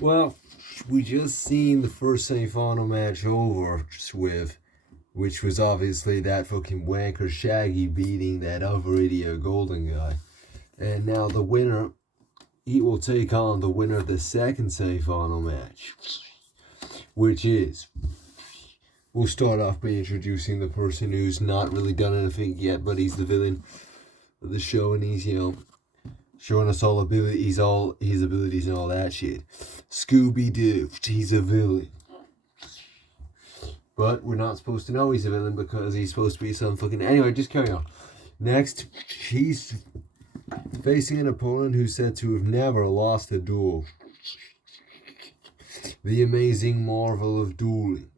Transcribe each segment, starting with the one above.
Well, we just seen the first semi-final match over with, which was obviously that fucking wanker Shaggy beating that other idiot Golden guy. And now the winner, he will take on the winner of the second semi-final match, which is, we'll start off by introducing the person who's not really done anything yet, but he's the villain of the show, and he's, showing us all abilities, all his abilities and all that shit. Scooby-Doo, he's a villain. But we're not supposed to know he's a villain because he's supposed to be some fucking... Anyway, just carry on. Next, he's facing an opponent who's said to have never lost a duel. The amazing marvel of dueling.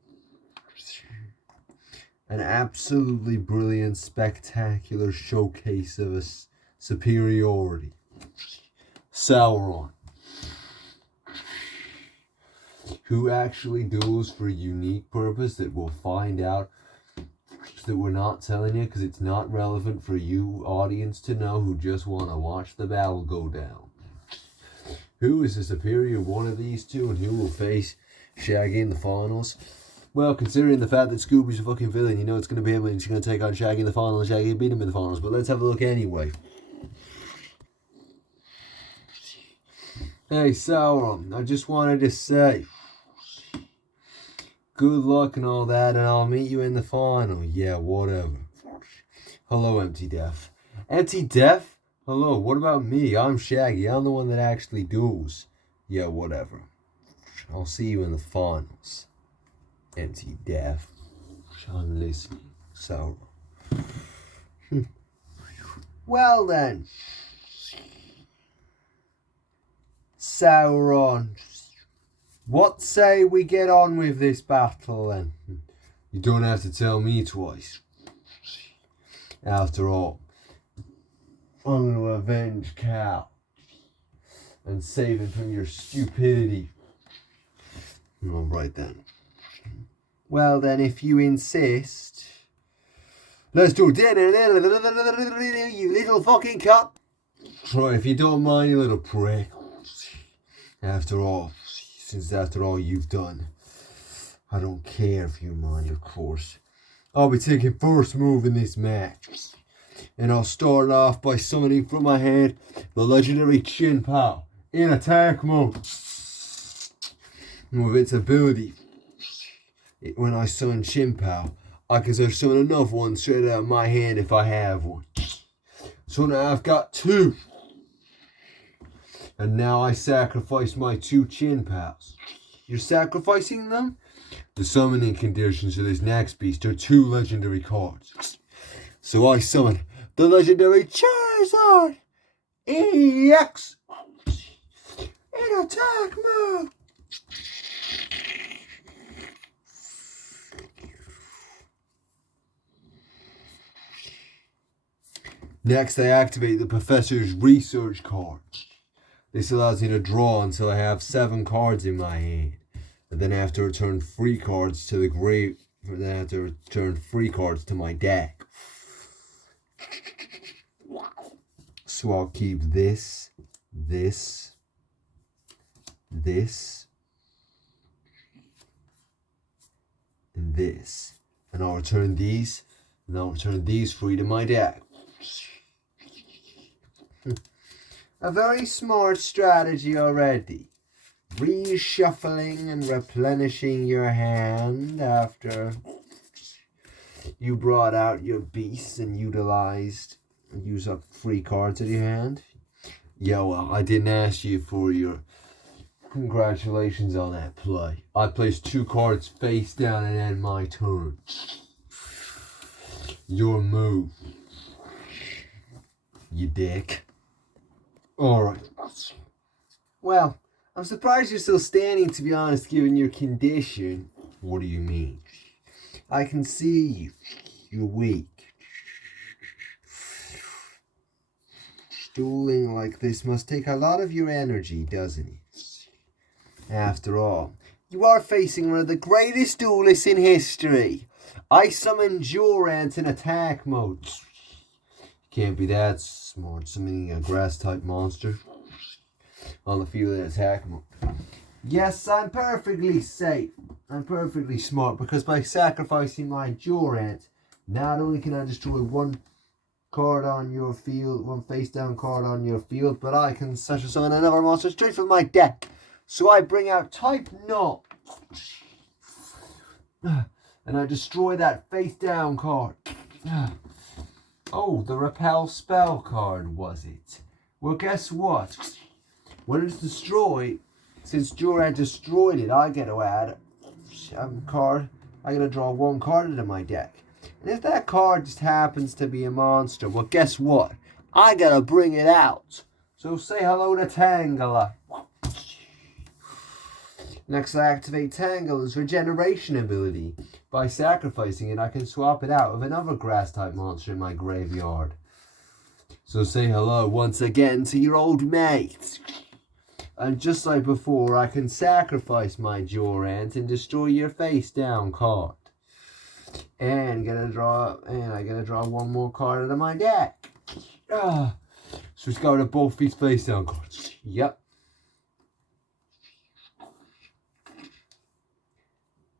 An absolutely brilliant, spectacular showcase of a superiority. Sauron, who actually duels for a unique purpose that we'll find out, that we're not telling you because it's not relevant for you audience to know who just want to watch the battle go down. Who is the superior one of these two, and who will face Shaggy in the finals? Well, considering the fact that Scooby's a fucking villain, you know it's going to be him and he's going to take on Shaggy in the final, and Shaggy beat him in the finals. But let's have a look anyway. Hey, Sauron, I just wanted to say, good luck and all that, and I'll meet you in the final. Yeah, whatever. Hello, Empty Death. Empty Death? Hello, what about me? I'm Shaggy. I'm the one that actually duels. Yeah, whatever. I'll see you in the finals. Empty Death. I'm listening, Sauron. Well then. Sauron, what say we get on with this battle then? You don't have to tell me twice. After all, I'm going to avenge Cal and save him from your stupidity. Alright then. Well then, if you insist, let's do dinner, you little fucking cunt. Try if you don't mind, you little prick. After all you've done, I don't care if you mind, of course. I'll be taking first move in this match. And I'll start off by summoning from my hand the legendary Chin Pow in attack mode. With its ability, when I summon Chin Pow, I can summon another one straight out of my hand if I have one. So now I've got two. And now I sacrifice my two Chin Pows. You're sacrificing them? The summoning conditions of this next beast are two legendary cards. So I summon the legendary Charizard EX in attack mode. Next, I activate the Professor's Research card. This allows me to draw until I have 7 cards in my hand. And then I have to return 3 cards to the grave. Then I have to return 3 cards to my deck. So I'll keep this, this, and this. And I'll return these, and I'll return these 3 to my deck. A very smart strategy already. Reshuffling and replenishing your hand after you brought out your beasts and used up 3 cards of your hand. Yeah, well, I didn't ask you for your congratulations on that play. I placed 2 cards face down and end my turn. Your move, you dick. Alright. Well, I'm surprised you're still standing, to be honest, given your condition. What do you mean? I can see you. You're weak. Dueling like this must take a lot of your energy, doesn't it? After all, you are facing one of the greatest duelists in history. I summoned Durant in attack mode. Can't be that smart, summoning a grass-type monster on the field in attack mode. Yes, I'm perfectly safe. I'm perfectly smart because by sacrificing my Durant, not only can I destroy one card on your field, one face down card on your field, but I can such summon another monster straight from my deck. So I bring out Type Null. And I destroy that face down card. Oh, the repel spell card, was it? Well, guess what? When it's destroyed, since Durant destroyed it, I get to add a card. I gotta draw one card into my deck. And if that card just happens to be a monster, well, guess what? I gotta bring it out. So say hello to Tangela. Next, I activate Tangela's regeneration ability. By sacrificing it, I can swap it out with another grass-type monster in my graveyard. So say hello once again to your old mate. And just like before, I can sacrifice my Durant and destroy your face-down card. And I gotta draw one more card out of my deck. So it's got rid of both these face-down cards. Yep.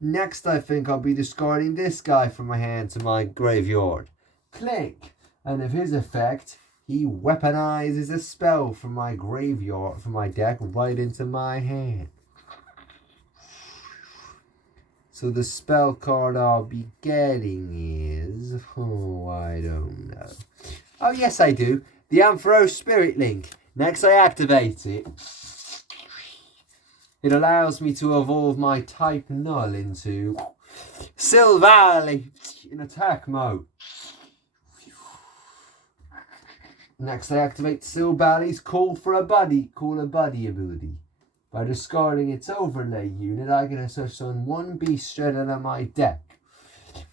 Next, I think I'll be discarding this guy from my hand to my graveyard. Clink. And of his effect, he weaponizes a spell from my graveyard, from my deck, right into my hand. So the spell card I'll be getting is... Oh, I don't know. Oh, yes, I do. The Ampharos Spirit Link. Next, I activate it. It allows me to evolve my Type Null into Silvally in attack mode. Next, I activate Silvally's Call a Buddy ability. By discarding its overlay unit, I can summon one beast straight out of my deck.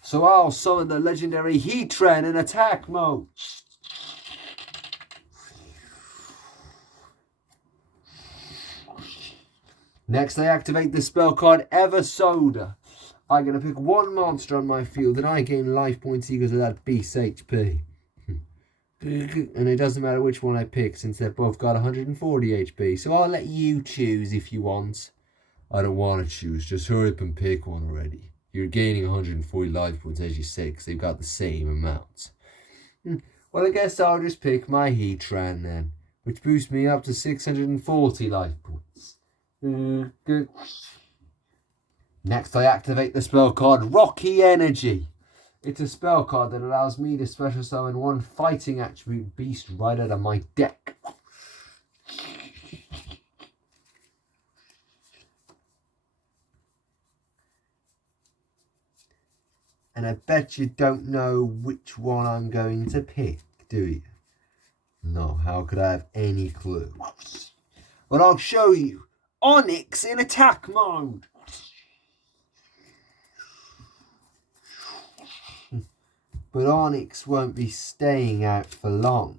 So I'll summon the legendary Heatran in attack mode. Next, I activate the spell card Eversoda. I'm going to pick one monster on my field and I gain life points equal to that beast's HP. And it doesn't matter which one I pick since they've both got 140 HP. So I'll let you choose if you want. I don't want to choose. Just hurry up and pick one already. You're gaining 140 life points as you say because they've got the same amount. Well, I guess I'll just pick my Heatran then, which boosts me up to 640 life points. Next, I activate the spell card Rocky Energy. It's a spell card that allows me to special summon one fighting attribute beast right out of my deck. And I bet you don't know which one I'm going to pick, do you? No, how could I have any clue? But I'll show you. Onyx in attack mode. But Onyx won't be staying out for long.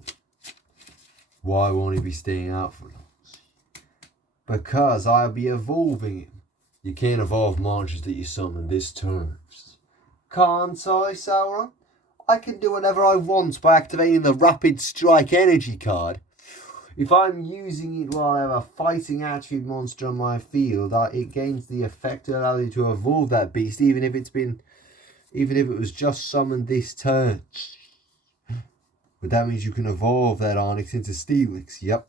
Why won't he be staying out for long? Because I'll be evolving him. You can't evolve monsters that you summon this turn. Can't I, Sauron? I can do whatever I want by activating the Rapid Strike Energy card. If I'm using it while I have a fighting attribute monster on my field, it gains the effect to allow you to evolve that beast, even if it was just summoned this turn. But that means you can evolve that Onyx into Steelix. Yep.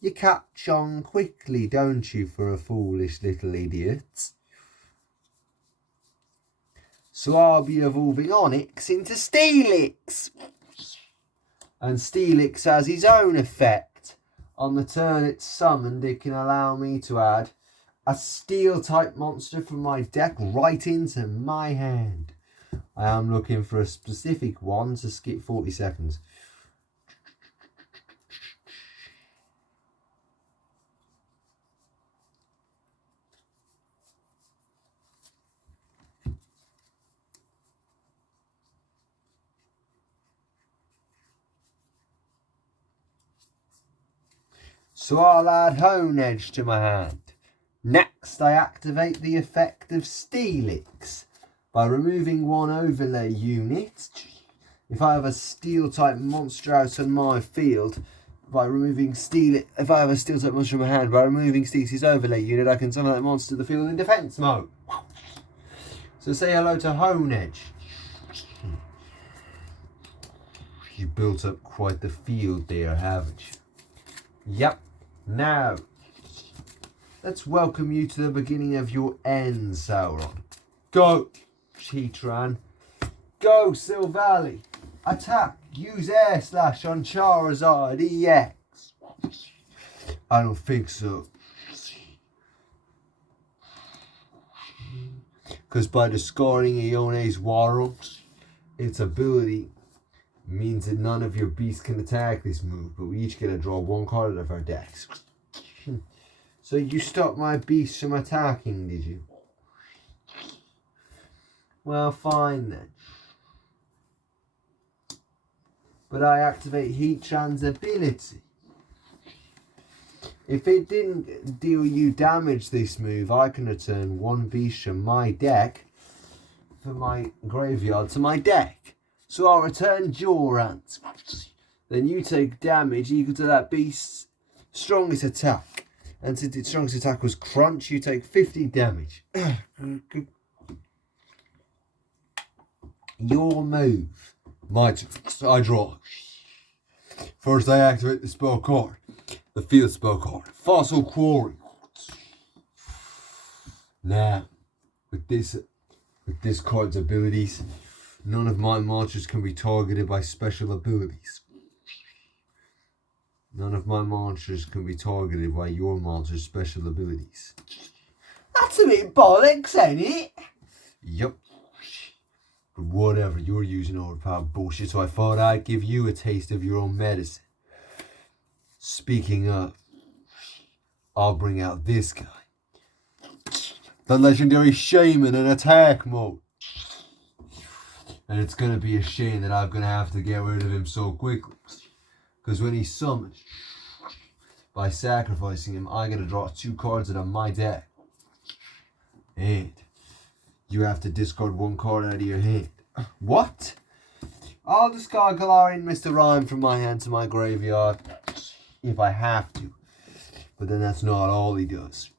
You catch on quickly, don't you, for a foolish little idiot? So I'll be evolving Onyx into Steelix. And Steelix has his own effect. On the turn it's summoned, it can allow me to add a Steel-type monster from my deck right into my hand. I am looking for a specific one to skip 40 seconds. So I'll add Hone Edge to my hand. Next, I activate the effect of Steelix. By removing one overlay unit, if I have a Steel-type monster out on my field, by removing Steel. If I have a Steel type monster in my hand, by removing Steel's overlay unit, I can summon that monster to the field in defense mode. So say hello to Hone Edge. You built up quite the field there, haven't you? Yep. Now, let's welcome you to the beginning of your end, Sauron. Go, Heatran. Go, Silvally. Attack. Use Air Slash on Charizard EX. I don't think so. Because by discarding Ione's Warrant, its ability means that none of your beasts can attack this move, but we each get to draw one card out of our decks. So you stopped my beasts from attacking, did you? Well, fine then. But I activate Heatran's ability. If it didn't deal you damage this move, I can return one beast from my deck for my graveyard to my deck. So I'll return Durant. Then you take damage equal to that beast's strongest attack. And since its strongest attack was Crunch, you take 50 damage. Your move. My turn. I draw. First I activate the spell card. The field spell card. Fossil Quarry. Now, with this card's abilities, none of my monsters can be targeted by special abilities. None of my monsters can be targeted by your monster's special abilities. That's a bit bollocks, ain't it? Yep. But whatever, you're using overpowered bullshit, so I thought I'd give you a taste of your own medicine. Speaking of, I'll bring out this guy. The legendary Shaman in attack mode. And it's going to be a shame that I'm going to have to get rid of him so quickly. Because when he's summoned, by sacrificing him, I'm going to draw 2 cards out of my deck. And you have to discard 1 card out of your hand. What? I'll discard Galarian Mr. Rhyme from my hand to my graveyard. If I have to. But then that's not all he does.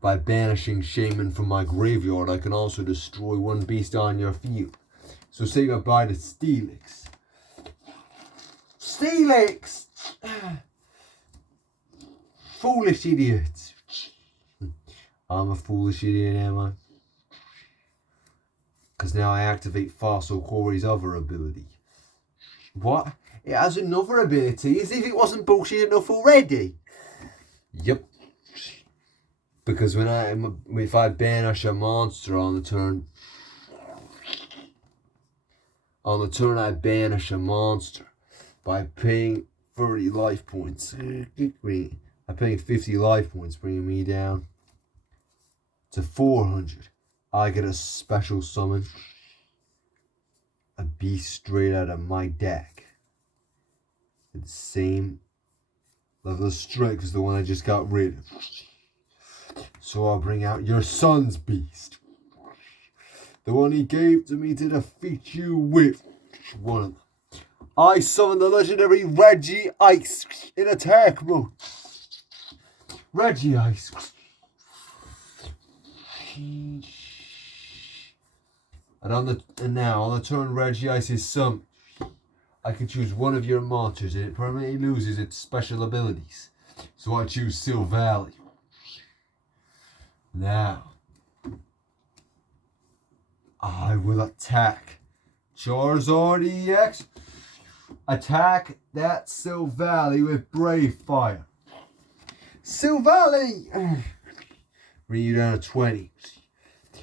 By banishing Shaman from my graveyard, I can also destroy 1 beast on your field. So say goodbye to Steelix. Steelix! Foolish idiot. I'm a foolish idiot, am I? Because now I activate Fossil Quarry's other ability. What? It has another ability, as if it wasn't bullshit enough already. Yep. Because if I banish a monster on the turn, I banish a monster by paying 30 life points. I'm paying 50 life points, bringing me down to 400. I get a special summon. A beast straight out of my deck. With the same level of strength as the one I just got rid of. So I'll bring out your son's beast. The one he gave to me to defeat you with. One of them. I summon the legendary Reggie Ice in attack mode. Reggie Ice. And now on the turn Reggie Ice is summoned, I can choose one of your monsters and it permanently loses its special abilities. So I choose Silvally. Now, I will attack Charizard EX. Attack that Silvally with Brave Fire. Silvally! Bring you down to 20.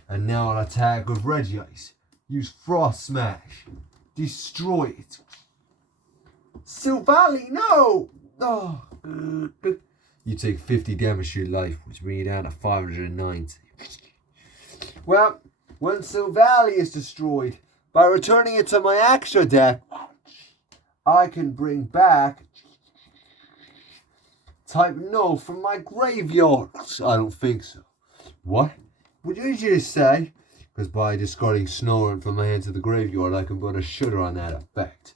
And now an attack with Regice. Use Frost Smash. Destroy it. Silvally, no! Oh. You take 50 damage to your life, which brings you down to 590. Well, when Silvally is destroyed, by returning it to my extra deck, I can bring back type Null from my graveyard. I don't think so. What? What did you just say? Because by discarding Snorunt from my hand to the graveyard, I can put a shudder on that effect.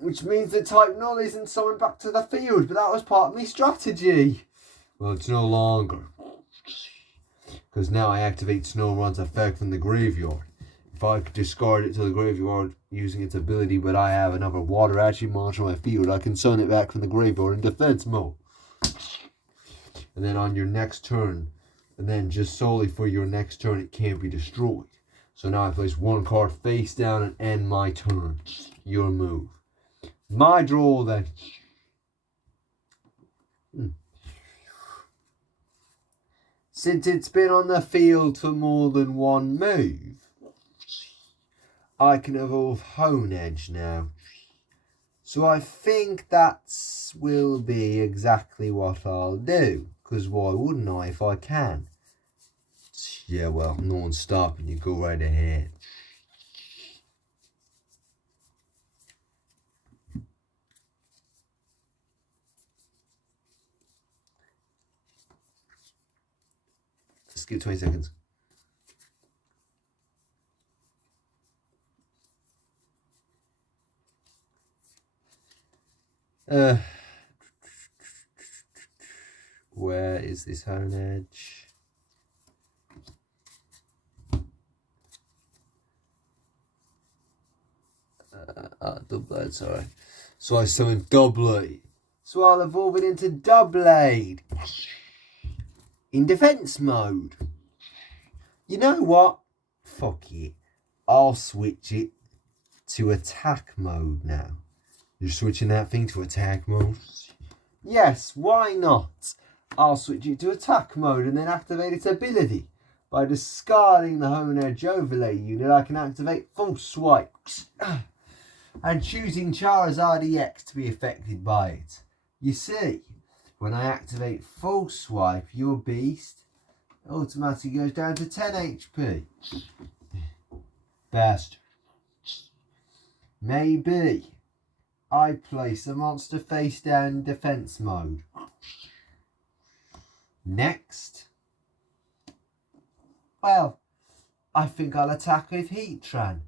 Which means that type null isn't summoned back to the field, but that was part of my strategy. Well, it's no longer. Because now I activate Snowrun's effect from the graveyard. If I could discard it to the graveyard using its ability, but I have another water action monster on my field, I can summon it back from the graveyard in defense mode. And then on your next turn, and then just solely for your next turn, it can't be destroyed. So now I place one card face down and end my turn. Your move. My draw then. Since it's been on the field for more than one move, I can evolve Hone Edge now. So I think that will be exactly what I'll do. Because why wouldn't I if I can? Yeah, well, no one's stopping you. Go right ahead. Let's give 20 seconds. Where is this Hone Edge? Doublade, sorry. So I summon Doublade. So I'll evolve it into Doublade. In defense mode. You know what? Fuck it. I'll switch it to attack mode now. You're switching that thing to attack mode? Yes, why not? I'll switch it to attack mode and then activate its ability. By discarding the Hone Edge overlay unit, I can activate full swipes. And choosing Charizard EX to be affected by it. You see, when I activate full swipe, your beast automatically goes down to 10 HP. Best. Maybe I place a monster face down in defense mode. Next. Well, I think I'll attack with Heatran.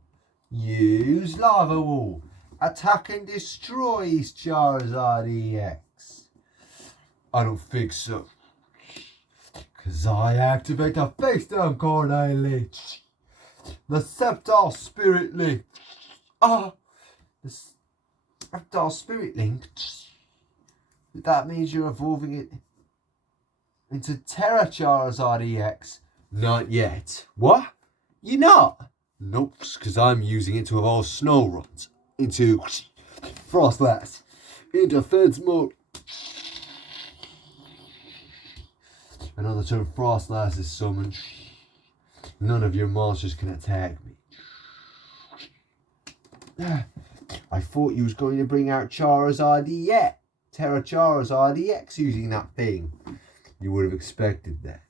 Use Lava Wall. Attack and destroys Charizard EX. I don't think so. Because I activate a face down card I lich. The Sceptile Spirit Link. The Sceptile Spirit Link. That means you're evolving it into Terra Charizard EX. Not yet. What? You're not? Nope, because I'm using it to evolve Snowruns into Frostlass in defense mode. Another turn Frostlass is summoned. None of your monsters can attack me. I thought you was going to bring out Charizard EX, Terra Charizard EX using that thing. You would have expected that.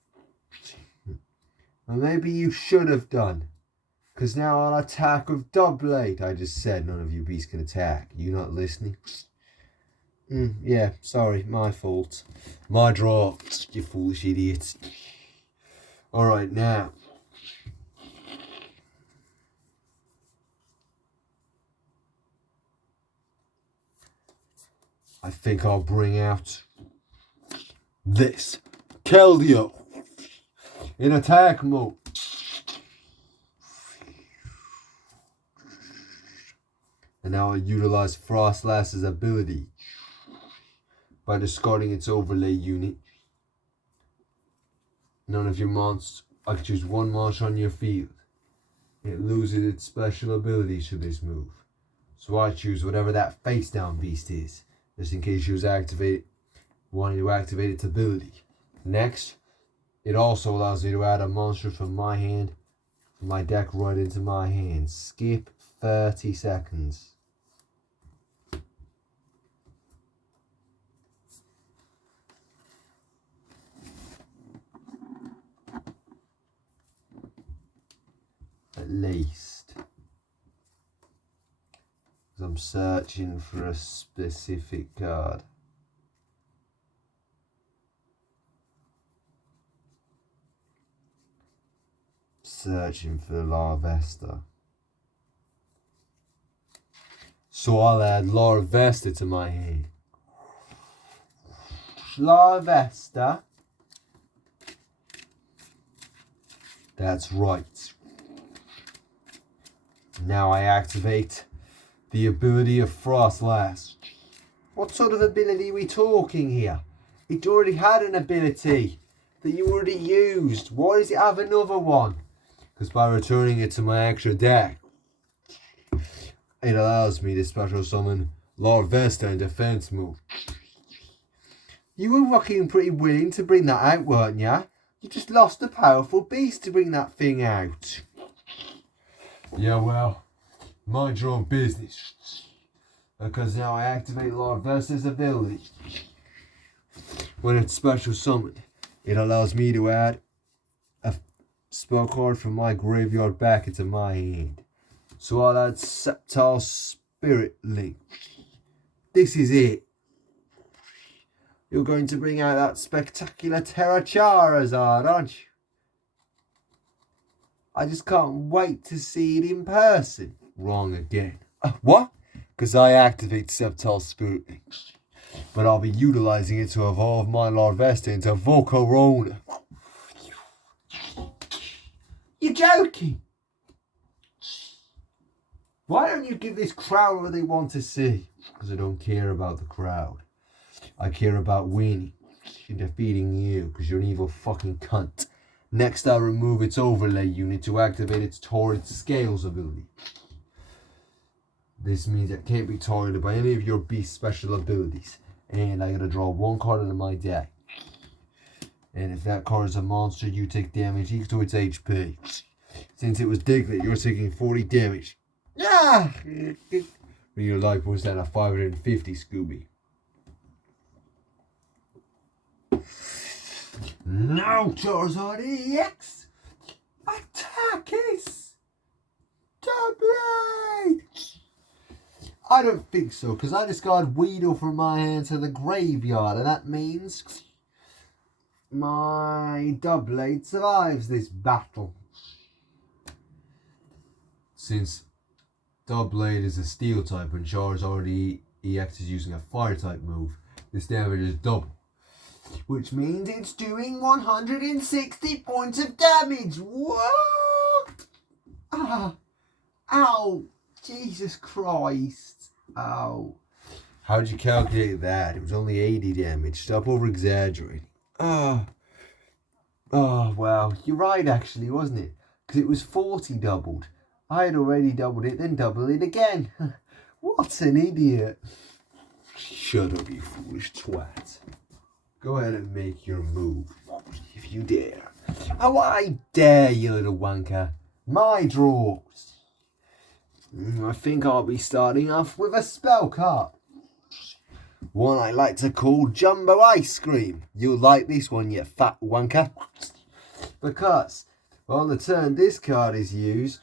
Well, maybe you should have done. Because now I'll attack with Doublade. I just said none of you beasts can attack. You not listening? Yeah, sorry, my fault. My draw, you foolish idiots. Alright, now. I think I'll bring out this. Keldeo. In attack mode. And now I utilize Frostlass's ability by discarding its overlay unit. None of your monsters. I can choose one monster on your field. It loses its special abilities to this move. So I choose whatever that face down beast is, just in case you was wanting to activate its ability. Next, it also allows me to add a monster from my hand, from my deck right into my hand. Skip 30 seconds. At least. Because I'm searching for a specific card. Searching for Larvesta. So I'll add Larvesta to my hand. Larvesta. That's right. Now I activate the ability of Frostlass. What sort of ability are we talking here? It already had an ability that you already used. Why does it have another one? Because by returning it to my extra deck, it allows me to special summon Larvesta in defense move. You were fucking pretty willing to bring that out, weren't ya? You just lost a powerful beast to bring that thing out. Yeah, well, mind your own business. Because now I activate Larvesta's ability. When it's special summoned, it allows me to add a spell card from my graveyard back into my hand. So I'll add Sceptile Spirit Link. This is it. You're going to bring out that spectacular Terra Charizard, aren't you? I just can't wait to see it in person. Wrong again. What? Because I activate Sceptile Spirit Link. But I'll be utilizing it to evolve my Larvesta into Volcarona. You're joking! Why don't you give this crowd what they want to see? Because I don't care about the crowd. I care about winning and defeating you because you're an evil fucking cunt. Next, I'll remove its overlay unit to activate its Torrid Scales ability. This means it can't be targeted by any of your beast special abilities. And I gotta draw one card out of my deck. And if that card is a monster, you take damage equal to its HP. Since it was Diglett, you're taking 40 damage. Ah! When your life was at a 550, Scooby. Now, Charizard EX! Attack is Double! I don't think so, because I discard Weedle from my hand to the graveyard, and that means my Doublade survives this battle. Since Doublade is a steel type and Charizard EX is using a fire type move, this damage is double. Which means it's doing 160 points of damage. What? Ah. Ow. Jesus Christ. Ow. How'd you calculate that? It was only 80 damage. Stop over exaggerating. Oh, well, you're right actually, wasn't it? Because it was 40 doubled. I had already doubled it, then doubled it again. What an idiot. Shut up, you foolish twat. Go ahead and make your move, if you dare. Oh, I dare, you little wanker. My draws. I think I'll be starting off with a spell card. One I like to call Jumbo Ice Cream. You'll like this one, you fat wanker. Because on the turn this card is used,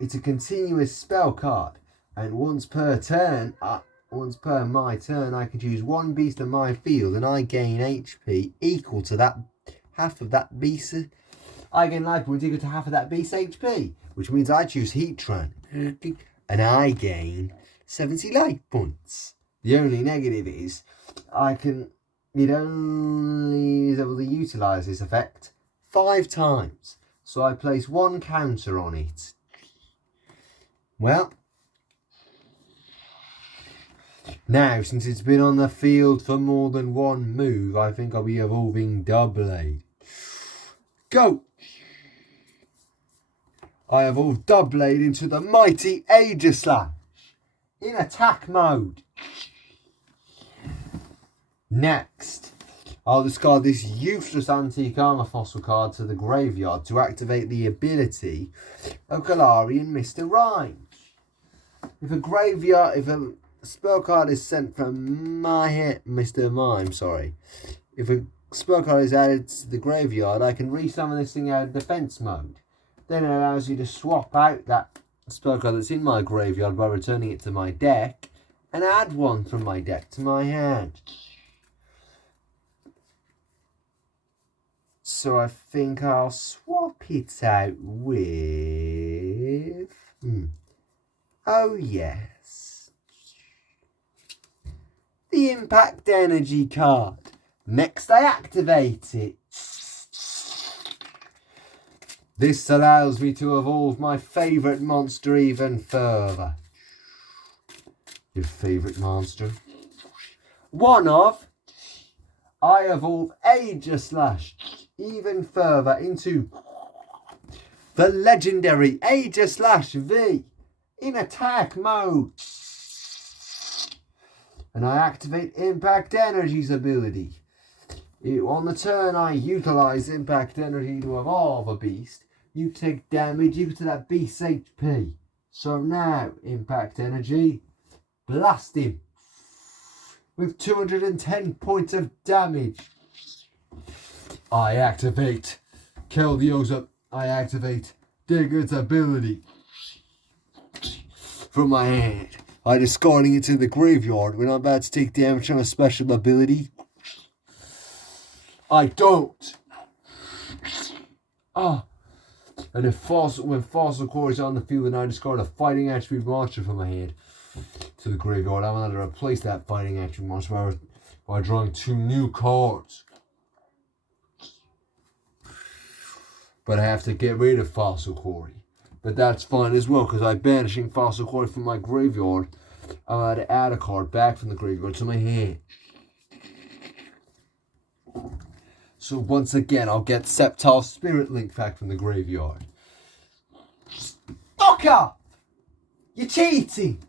it's a continuous spell card. And once per my turn, I can choose one beast in my field and I gain HP equal to that half of that beast. I gain life points equal to half of that beast's HP, which means I choose Heatran and I gain 70 life points. The only negative is it only is able to utilize this effect 5 times. So I place one counter on it. Well, now, since it's been on the field for more than one move, I think I'll be evolving Doublade. Go! I evolve Doublade into the mighty Aegislash in attack mode. Next, I'll discard this useless antique armor fossil card to the graveyard to activate the ability of Galarian Mr. Rhyme. If a spell card is sent from my hand, Mr. Mime, sorry. If a spell card is added to the graveyard, I can resummon this thing out of defense mode. Then it allows you to swap out that spell card that's in my graveyard by returning it to my deck and add one from my deck to my hand. So I think I'll swap it out with... Oh yes. the impact energy card. Next, I activate it. This allows me to evolve my favourite monster even further. Your favourite monster? One of, I evolve Aegislash even further into the legendary Aegislash V in attack mode. And I activate Impact Energy's ability. On the turn I utilize Impact Energy to evolve a beast. You take damage equal to that beast's HP. So now, Impact Energy, blast him with 210 points of damage. I activate Keldio's. I activate Digger's ability from my hand. I discarding it to the graveyard when I'm about to take damage on a special ability. I don't. And when Fossil Core is on the field and I discard a fighting attribute monster from my hand to the graveyard, I'm allowed to replace that fighting attribute monster by drawing 2 new cards. But I have to get rid of Fossil Core. But that's fine as well, because I'm banishing Fossil Core from my graveyard. I'm allowed to add a card back from the graveyard to my hand. So once again, I'll get Sceptile Spirit Link back from the graveyard. Fuck up! You're cheating!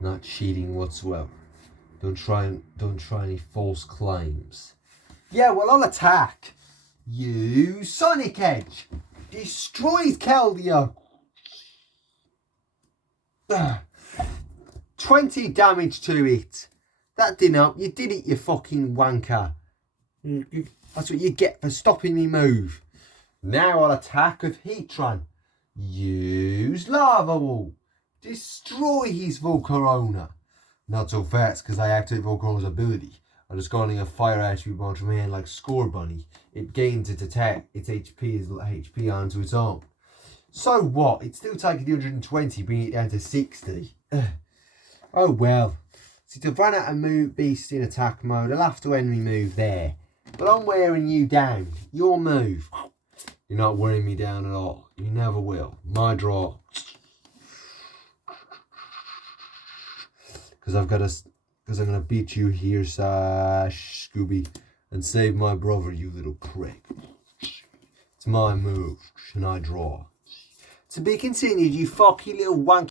Not cheating whatsoever. Don't try any false claims. Yeah, well, I'll attack. You Sonic Edge destroys Keldeo. 20 damage to it. That didn't help. You did it, you fucking wanker. That's what you get for stopping me move. Now I'll attack with Heatran. Use Lava Wall. Destroy his Volcarona. Not so fast, because I activate Volcarona's ability. I'm discarding a fire attribute monster from my hand like Score Bunny. It gains its attack, its HP onto its own. So what? It's still taking 220, bringing it down to 60. Oh well. See, to run out of beast in attack mode, I'll have to end my move there. But I'm wearing you down. Your move. You're not wearing me down at all. You never will. My draw. Because I'm gonna beat you here, Scooby, and save my brother, you little prick. It's my move, and I draw. To be continued, you fucky little wank.